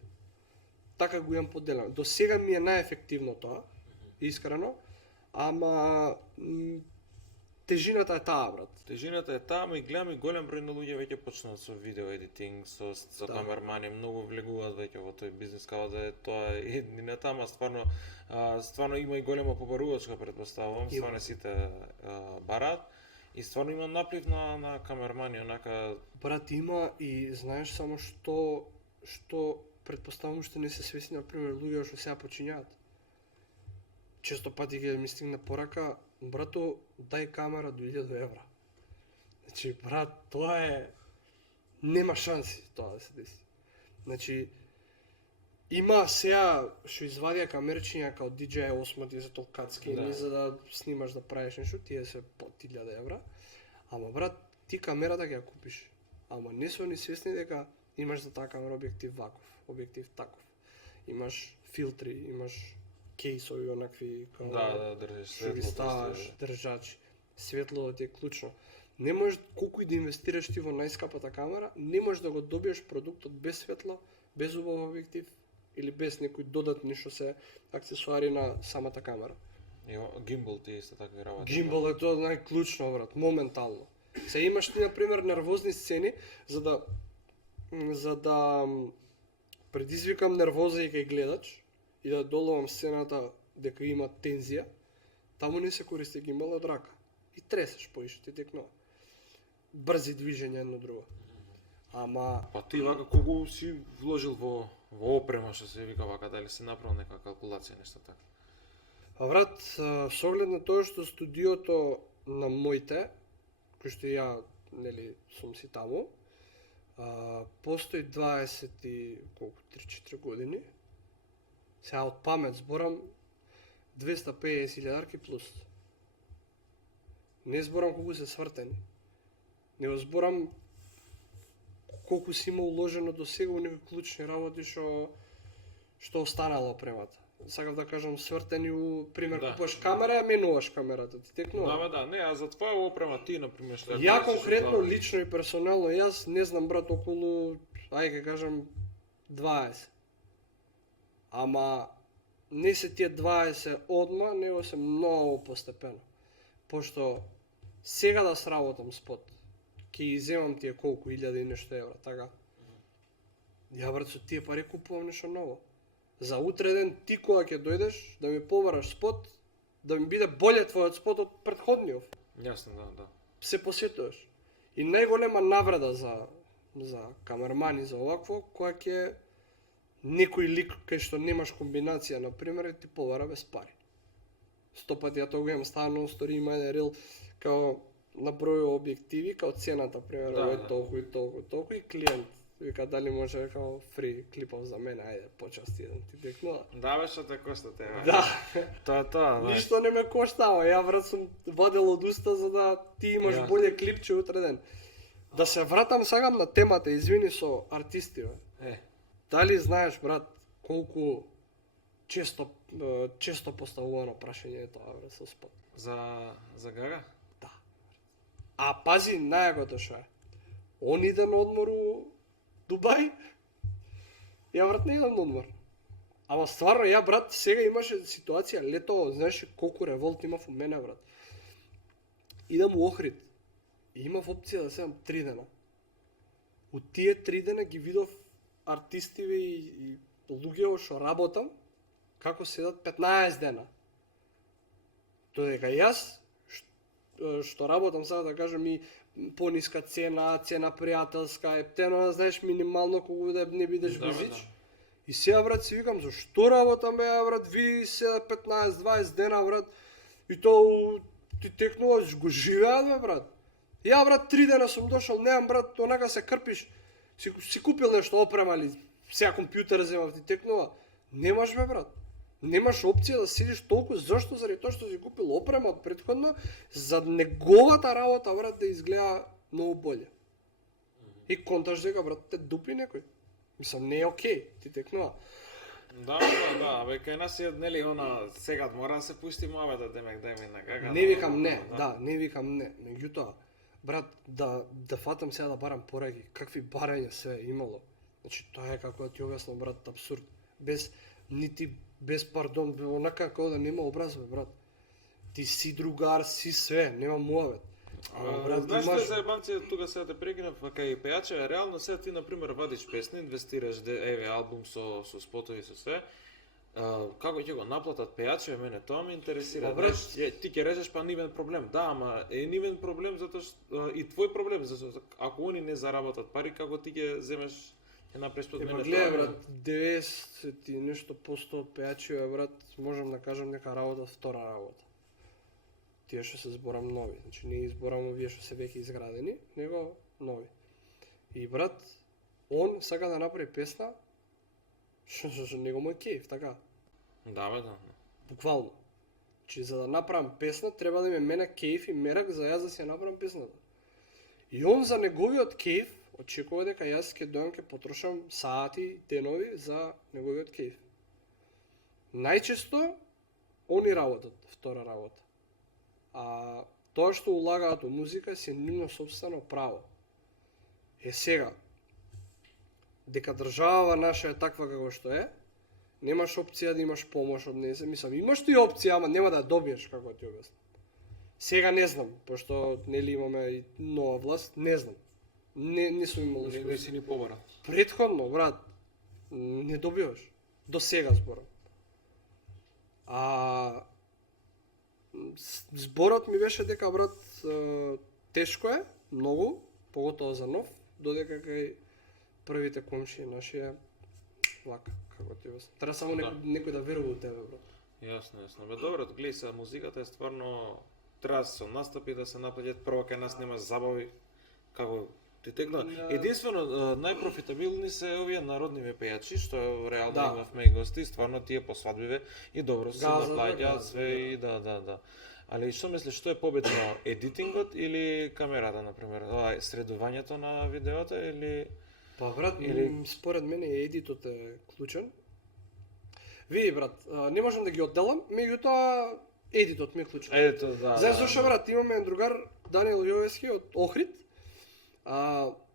Така го имам поделено. До сега ми е најефективно тоа, искрено, ама тежината е таа, брат. Тежината е таа, и гледам и голем број на луѓе веќе почнуваат со видео едитинг, со Да. камермани, многу влегуваат веќе во тој бизнес, као да е тоа еднината, ама стварно има и голема побарувачка, претпоставувам, Има. стварно сите бараат, и стварно има наплив на камермани, онака, Брат, има и знаеш само што претпоставувам што не се свесни, например, луѓе што сега почињаат. Често пати ќе ми стигне порака, брато, дај камера до 1000 евра. Значи, брат, тоа е... Нема шанси тоа да се деси. Значи, има сега што извадија камерчиња као DJI Osmo, тие се толкацки, Да. за да снимаш да правиш нешто, тие се по 1000 евра. Ама брат, ти камерата ќе ја купиш. Ама не се они свесни дека имаш за таа камера објектив ваков, објектив таков. Имаш филтри, имаш кейсови онакви као да, држиш што ги светлото, ставаш, држачи. Светлото ти е клучно. Не можеш колку и да инвестираш ти во најскапата камера, не можеш да го добиеш продуктот без светло, без убав објектив или без некои додатни што се аксесуари на самата камера. И гимбал ти исто такви работи. Гимбал е тоа најклучно, брат, моментално. Се имаш ти, например, нервозни сцени, за да предизвикам нервоза и кај гледач и да доловам сцената дека има тензија, таму не се користи гимбал од рака. И тресеш поише, ти текнува. Брзи движења едно друго. Ама Па ти вака колку си вложил во опрема, што се вика вака, дали си направил некаква калкулација, нешто така? Па брат, со оглед на тоа што студиото на моите, кој што ја, нели, сум си таму, постои 20 и колку 3-4 години. Сега од памет зборам 250.000 плюс. Не зборам колку се свртени. Не зборам колку си има уложено до сега у некои клучни работи што останало опремата. Сакав да кажам свртени у пример Да. купуваш камера, ја менуваш камерата, ти текнува. Да, не, а за твоја опрема ти, например, што Ја користиш конкретно, uglavnom? лично и персонално, јас не знам, брат, околу, ајде ќе кажам, 20. Ама не се тие 20 одма, него се многу постепено. Пошто сега да сработам спот, ќе иземам тие колку илјади и нешто евра, така. Ја, брат, со тие пари купувам нешто ново. За утре ден ти кога ќе дојдеш да ми побараш спот, да ми биде боле твојот спот од претходниот. Јасно, да. Се посетуваш. И најголема навреда за камермани, за овакво, која ќе некој лик кај што немаш комбинација, на пример, ти побара без пари. 100 пати ја тоа го имам ставено стори, има еден рил као на број објективи, као цената, пример, Да, овој да. толку и толку, толку и клиент вика дали може као фри клипов за мене, ајде, почасти еден ти текнува. Да, бе, што те кошта те. Да, Тоа, да. ништо не ме кошта, ама ја брат сум вадел од уста за да ти имаш Јасно. боле клипче утре ден. Да се вратам сагам на темата, извини, со артисти, бе. Дали знаеш, брат, колку често поставувано прашање е тоа, брат, со спот? За Гага? Да. А пази, најагото што е. Он иде на одмор у Дубај, ја брат не идам на одмор. Ама стварно, ја брат, сега имаше ситуација, лето, знаеш колку револт имав у мене, брат. Идам у Охрид и имав опција да седам 3 дена. У тие 3 дена ги видов артистиве и луѓе што работам, како седат 15 дена. Додека јас, што работам, сега да кажем и пониска цена, цена пријателска, ептено, знаеш, минимално колку да не бидеш Да, бе, гузич. да. И сега, брат, си викам, зашто работам, бе, брат, види се 15-20 дена, брат, и то ти текнуваш, го живеат, бе, брат. Ја, брат, 3 дена сум дошол, немам, брат, онака се крпиш, си купил нешто опрема или сега компјутер земав, ти текнува. Немаш, бе, брат. Немаш опција да седиш толку, зашто? Заради тоа што си купил опрема од претходно, за неговата работа, брат, да изгледа многу боле. И конташ дека, брат, те дупи некој. Мислам, не е окей, ти текнува. Да, бе, кај нас е, нели, она, сега мора да се пусти муабета, демек, дај ми на Гага. Не викам не, да, не викам не. Меѓутоа, брат, да фатам сега да барам пораки, какви барања се имало. Значи, тоа е како да ти објаснам, брат, абсурд. Без пардон, онака како да нема образ, бе, брат. Ти си другар, си све, нема муабет. Ама, брат, Знаеш што е имаш... заебанција, тука сега те прекинав, кај пејача, реално сега ти, например, вадиш песни, инвестираш, албум со спотови, со све, како ќе го наплатат пејачеве, мене тоа ме интересира. Ма, брат, Знаеш, ти ќе речеш па нивен проблем. Да, ама е нивен проблем затоа што и твој проблем, затоа ако они не заработат пари, како ти ќе земеш ќе направиш под мене гледај, брат, 90 и нешто посто од пејачиве, брат, можам да кажам нека работа втора работа. Тие што се зборам нови, значи не изборам овие што се веќе изградени, него нови. И брат, он сака да направи песна, што него му е кејф, така, Да, бе, да. буквално. Значи за да направам песна треба да ми мене кејф и мерак за јас да си ја направам песната. И он за неговиот кејф очекува дека јас ќе дојам ќе потрошам сати, денови за неговиот кејф. Најчесто они работат, втора работа. А тоа што улагаат у музика се нивно собствено право. Е сега, дека државава наша е таква како што е, немаш опција да имаш помош од нејзе. Мислам, имаш ти опција, ама нема да ја добиеш, како ти објаснам. Сега не знам, пошто нели имаме и нова власт, не знам. Не сум имал Не искуство. си ни побара. Претходно, брат, не добиваш. До сега зборам. А зборот ми беше дека, брат, тешко е, многу, поготово за нов, додека кај првите комши наши е лака, како ти објаснам. Треба само некој да верува у тебе, брат. Јасно. Бе, добро, гледај сега, музиката е стварно треба да се настапи, да се наплатат, прво кај нас нема забави, како ти текна. Единствено, најпрофитабилни се овие народниви пејачи, што реално Да. имавме и гости, стварно тие по свадбиве и добро се Газа, наплаќаат газа, све и да. Али што мислиш, што е победно, едитингот или камерата, например? Средувањето на видеото или... Па брат, Или- според мене едитот е клучен. Види брат, не можам да ги одделам, меѓутоа едитот ми е клучен. Ето, да. Знаеш зашто брат, имаме еден другар Даниел Јовески од Охрид.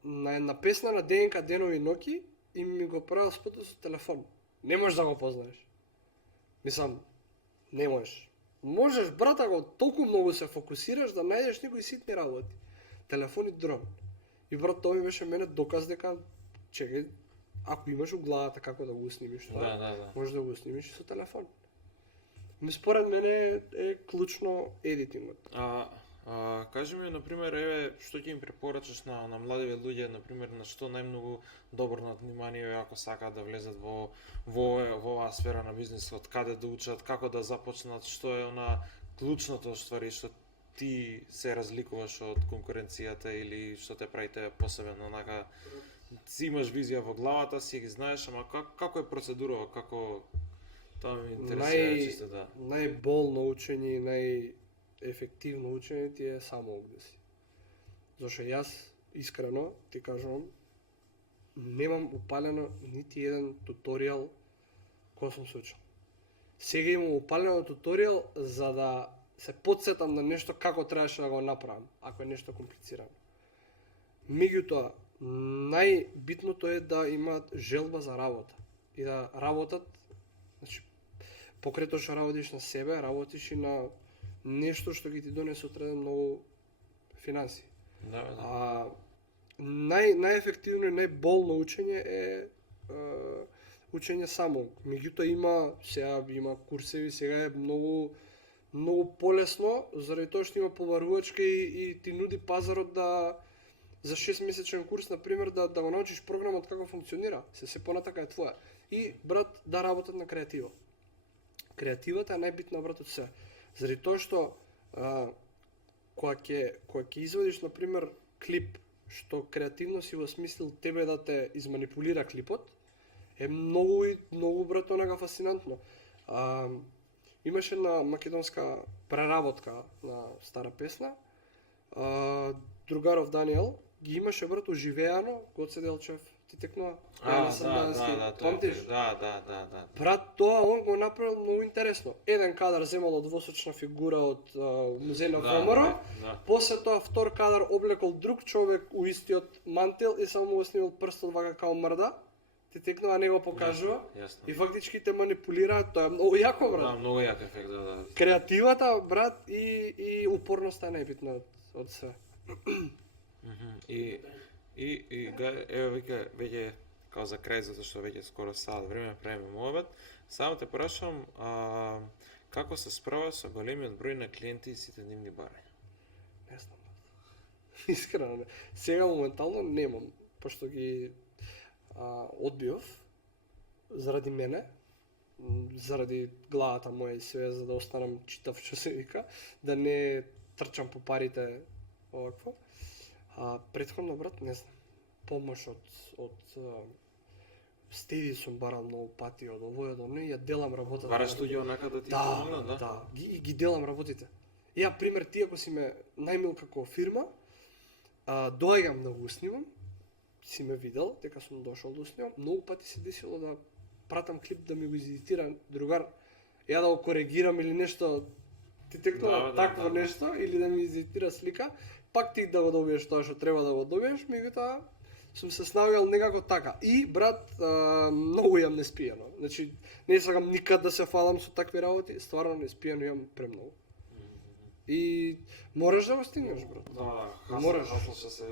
На една песна на ДНК Денови ноки и ми го правил спотот со телефон. Не можеш да го познаеш. Мислам, не можеш. Можеш, брат, ако толку многу се фокусираш да најдеш некои ситни работи. Телефон и дрон. И брат, тоа ми беше мене доказ дека чекај, ако имаш у главата како да го снимиш тоа, Да. можеш да го снимиш и со телефон. Според мене е клучно едитингот. Кажи ми, например, еве, што ќе им препорачаш на младиве луѓе, например, на што најмногу добрнат внимание ако сакаат да влезат во оваа сфера на бизнисот, каде да учат, како да започнат, што е она клучното ствари што ти се разликуваш од конкуренцијата или што те прави тебе посебен, онака си имаш визија во главата си, ги знаеш, ама како е процедурава, како тоа ми интересира чисто да. Најболно учење и најефективно учење ти е само овде си. Зашто јас, искрено, ти кажувам, немам упалено нити еден туторијал кој сум се учил. Сега имам упалено туторијал за да се подсетам на нешто како требаше да го направам, ако е нешто комплицирано. Меѓутоа, најбитното е да имаат желба за работа и да работат, значи, покрај тоа што работиш на себе, работиш и на нешто што ги ти донесе утре многу финанси. Да. Најефективно и најболно учење е учење само. Меѓутоа има курсеви, сега е многу полесно, заради тоа што има побарувачка и ти нуди пазарот да за 6-месечен курс, например, да го научиш програмот како функционира. Се понатака е твоја. И, брат, да работат на креатива. Креативата е најбитна, брат, од се. Заради тоа што кога ќе извадиш, например, клип што креативно си го смислил тебе да те изманипулира клипот, е многу брат, онага фасцинантно. Имаше една македонска преработка на стара песна, другаров Даниел ги имаше, брат, оживеано, Гоце Делчев, ти текнува. Памтиш? Да. Брат, тоа он го направил многу интересно. Еден кадар земало двосочна фигура од музеј на ВМРО, после тоа втор кадар облекол друг човек у истиот мантел и само му снимил прстот вака као мрда. Ти текнува, не го покажува. Јасно. И фактички те манипулираат, тоа е многу јако, брат. Да, многу јак ефект, да. Креативата, брат, и упорноста е најбитна од се. И еве веќе као за крај, затоа што веќе скоро саат време правиме муабет, само те прашам како се справа со големиот број на клиенти и сите нивни барања? Не знам. Искрено не. Сега моментално немам, пошто ги одбиов заради мене, заради главата моја и све, за да останам читав, што се вика, да не трчам по парите овакво. Претходно, брат, не знам, помош од Стеди сум барал многу пати од овој, од оној, ја делам работата. Бараш луѓе онака да ти помогнат, да? Ги делам работите. Ја, пример, ти ако си ме најмил како фирма, доаѓам да го снимам, си ме видел, дека сум дошол да снимам, многу пати се десило да пратам клип да ми го изедитира другар, ја да го коригирам или нешто, ти текнува такво нешто, или да ми изедитира слика, пак ти да го добиеш тоа што треба да го добиеш, меѓутоа сум се снаоѓал некако така. И, брат, многу јам неспијано. Значи, не сакам никад да се фалам со такви работи, стварно неспијано јам премногу. И мораш да го стигнеш, брат. Да, мораш.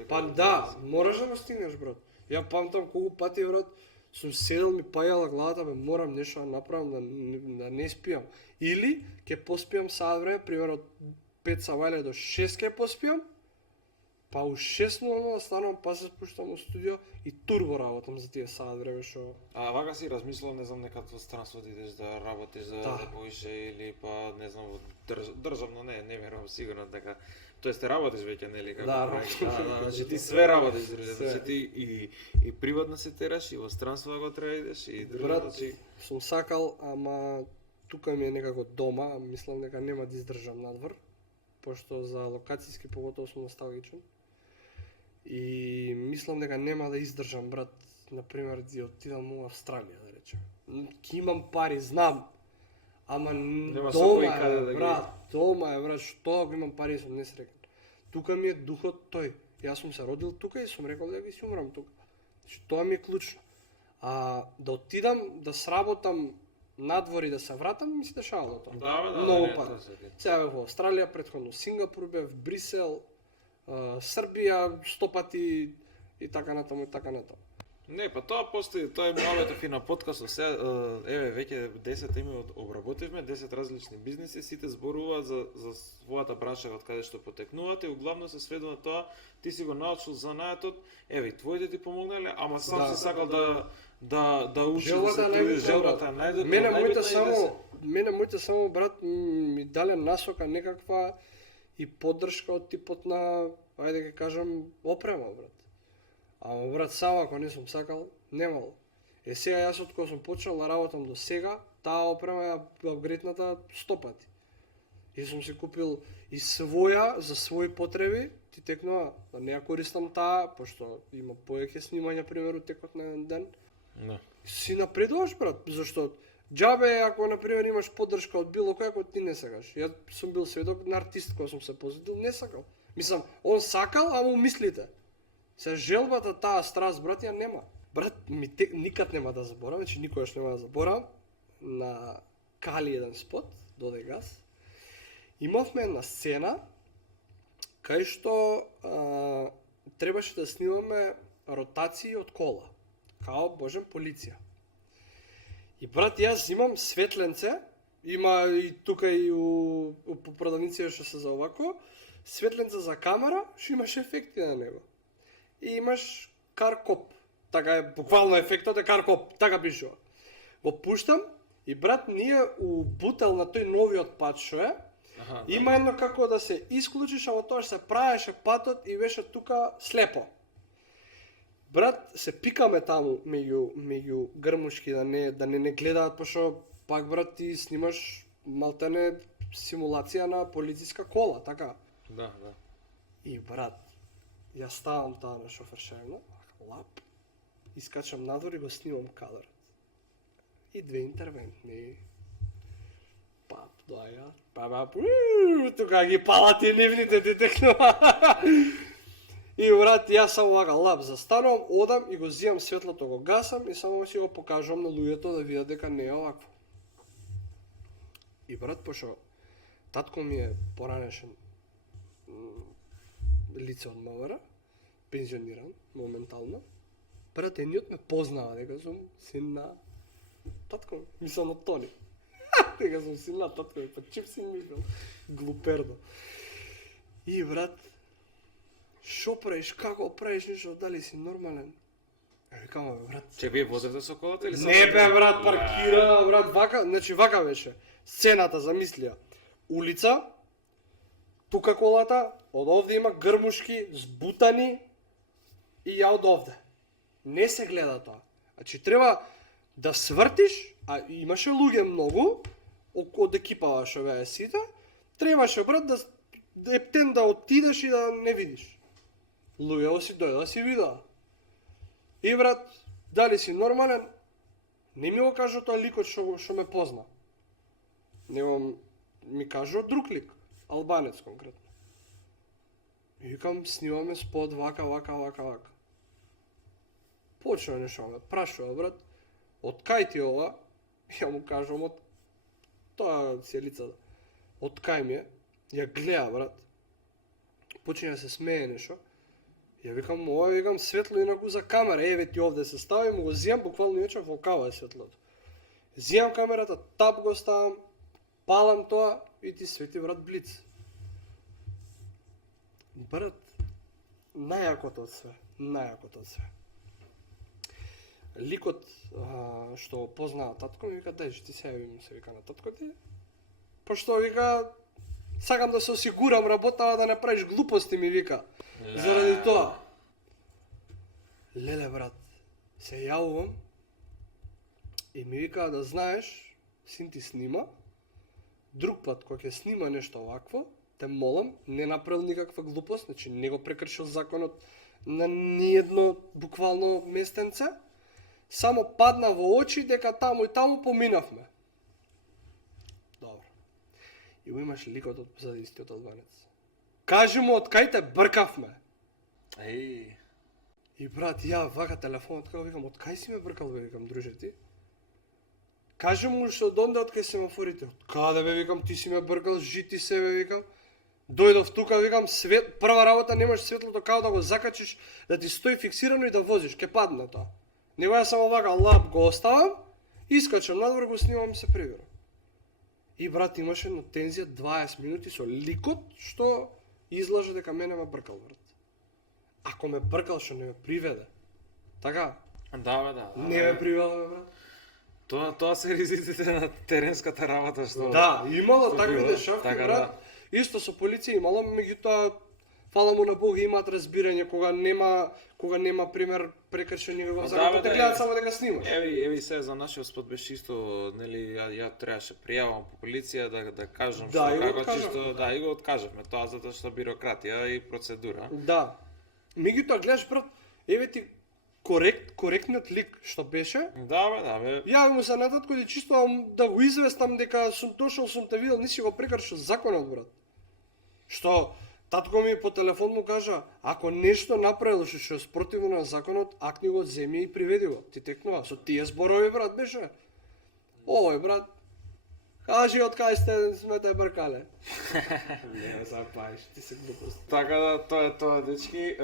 Па да, мораш да го стигнеш, брат. Ја памтам колку пати, брат, сум седел, ми паѓала главата, морам нешто да направам, да не спијам. Или ќе поспијам саат време, примерно од 5 савајле до 6 ќе поспијам, па у 6:00 станам, па се спуштам у студио и турбо работам за тие саат време што... Вака си размислувал, не знам, нека во странство да идеш да работиш да поише или па не знам во државно, не верувам сигурно дека тоест работиш веќе, нели, како значи ти све работиш, значи ти и приватно се тераш и во странство го треба идеш и брат, сум сакал, ама тука ми е некако дома, мислам дека нема да издржам надвор, пошто за локацијски поготово сум носталгичен. И мислам дека нема да издржам, брат, например, да отидам у Австралија, да речем. Ки имам пари, знам, ама дома е, брат, што ако имам пари сум несреќен. Тука ми е духот тој. Јас сум се родил тука и сум рекол дека си умрам тука. Значи, тоа ми е клучно. Да отидам, да сработам надвор и да се вратам, ми се дешавало тоа. Многу пати. Сега во Австралија, претходно Сингапур бев, Брисел, Србија 100 пати и така натаму и така натаму. Не, па тоа постои, тоа е муабетов и на подкастот. Се, еве, веќе 10 теми обработивме, 10 различни бизниси, сите зборуваат за својата бранша од каде што потекнуваат и углавно се сведува на тоа, ти си го научил занаетот, еве, и твоите ти помогнале, ама сам си сакал да учиш, Желбата да се труди, желбата е најдобра. Мене моите само брат ми дале насока некаква и поддршка од типот на, ајде ќе кажам, опрема, брат. Ама брат, сам ако не сум сакал, немало. Сега јас од кога сум почнал да работам до сега, таа опрема ја апгрейдната 100 пати. И сум си купил и своја за своји потреби, ти текнува да не ја користам таа, пошто има повеќе снимања пример од текот на еден ден. Да. Си напредуваш, брат, зашто џабе ако на пример имаш поддршка од било кој, ако ти не сакаш. Јас сум бил сведок на артист кој сум се позитил, не сакал. Мислам, он сакал, ама умислите. Се желбата, таа страст, брат, ја нема. Брат, никад нема да заборам, значи никогаш нема да заборам на Кали еден спот, доде газ. Имавме една сцена кај што требаше да снимаме ротации од кола, као божен полиција. И брат, јас имам светленце, има и тука и у продавниците што се за овако, светленце за камера, што имаш ефекти на него. И имаш каркоп. Така е, буквално ефектот е каркоп, така пишува. Го пуштам и брат, ние у бутел на тој новиот пат што е, има едно како да се исклучиш, ама тоа што се правеше патот и беше тука слепо. Брат, се пикаме таму меѓу грмушки да не гледаат, пошто пак брат ти снимаш малтене симулација на полициска кола, така. Да. И брат, ја ставам таа на шофершевна, лап, искачам надвор и го снимам кадрот. И две интервентни. Пап, доаѓа, тука ги палат и нивните ти текнува. И брат, јас само вака лап застанувам, одам и го зијам светлото, го гасам и само си го покажувам на луѓето да видат дека не е овакво. И брат, пошо татко ми е поранешен лице од МВР, пензиониран моментално, брат, ениот ме познава дека сум син на татко ми, мислам од Тони. Дека сум син на татко ми, па чип син ми бил, глупердо. И брат, шо правиш, како правиш нешто, дали си нормален? Викам, брат. Че вие возите со колата или Не бе, брат, паркира, брат, вака, значи вака беше. Сцената, замислија. Улица, тука колата, од овде има грмушки, збутани и ја од овде. Не се гледа тоа. Значи треба да свртиш, а имаше луѓе многу, од екипава што беа сите, требаше брат да ептен да отидеш и да не видиш. Луѓето си дојде да си видеа. И брат, дали си нормален? Не ми го кажа тоа ликот што ме позна. Него ми кажа друг лик, албанец конкретно. И викам, снимаме спот вака. Почна нешто ме прашува, брат, од кај ти ова? Ја му кажам, од тоа си е лицата. Од кај ми е? Ја гледа, брат. Почина се смее нешто. Ја викам, ова светло инаку за камера, еве ти овде се стави, му го зијам, буквално иначе во кава е светлото. Зијам камерата, тап го ставам, палам тоа и ти свети брат блиц. Брат, најакото од све. Ликот што познава татко ми вика, дај, ти се јави му се вика на татко ти. Пошто вика, сакам да се осигурам работава да не правиш глупости ми вика. Заради тоа. Леле брат, се јавувам и ми вика да знаеш, син ти снима, друг пат кога ќе снима нешто овакво, те молам, не направил никаква глупост, значи не го прекршил законот на ниедно буквално местенце, само падна во очи дека таму и таму поминавме. Добро. И имаш ликот од позади истиот албанец. Кажи му од кај те бркавме. Еј. И брат, ја вака телефонот, како викам, од кај си ме бркал, бе, викам, друже ти? Кажи му што донде од кај семафорите. Од каде, бе, викам, ти си ме бркал, жити се, бе, викам. Дојдов тука, викам, прва работа немаш светлото, као да го закачиш, да ти стои фиксирано и да возиш, ке падне тоа. Него ја само вака лап го оставам, искачам надвор, го снимам, се прибирам. И брат, имаше едно тензија 20 минути со ликот што излажа дека мене ме бркал, брат. Ако ме бркал, што не ме приведе. Така? Да, бе, да. Не ме приведе, брат. Тоа се ризиците на теренската работа што. Да, имало што такви било, дешавки, така, брат. Исто со полиција имало, меѓутоа фала му на Бог имаат разбирање кога нема пример прекршени во законот, те гледаат само дека снимаш. Еви се за нашиот спот беше исто, нели ја требаше пријавам по полиција да кажам Да, што и го како откажавме. чисто, да, и го откажавме тоа затоа што бирократија и процедура. Да. Меѓутоа гледаш, брат, еве ти коректниот лик што беше. Да, бе. Јави му се на татко и чисто да го известам дека сум дошол, сум те видел, не си го прекршил законот, брат. Што татко ми по телефон му кажа, ако нешто направил што е спротивно на законот, акни го земи и приведи го. Ти текнува со тие зборови, брат, беше. Овој, брат, кажи од кај сме те бркале. Не, запаиш, ти се глупост. Така да, тоа е тоа, дечки.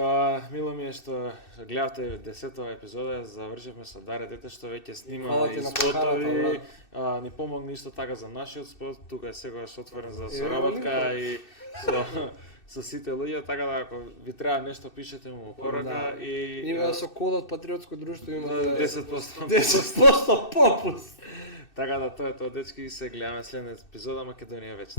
Мило ми е што гледавте 10-та епизода, завршивме со Даре дете што веќе снима Фала ти и на спотови. поканата, Ни помогна исто така за нашиот спот, тука е сегаш отворен за Еве, соработка и со сите луѓе, така да ако ви треба нешто пишете му порака и Има со кодот Патриотско друштво има 10%. 10% попуст. Така да тоа е тоа, дечки, и се гледаме следната епизода Македонија вечна.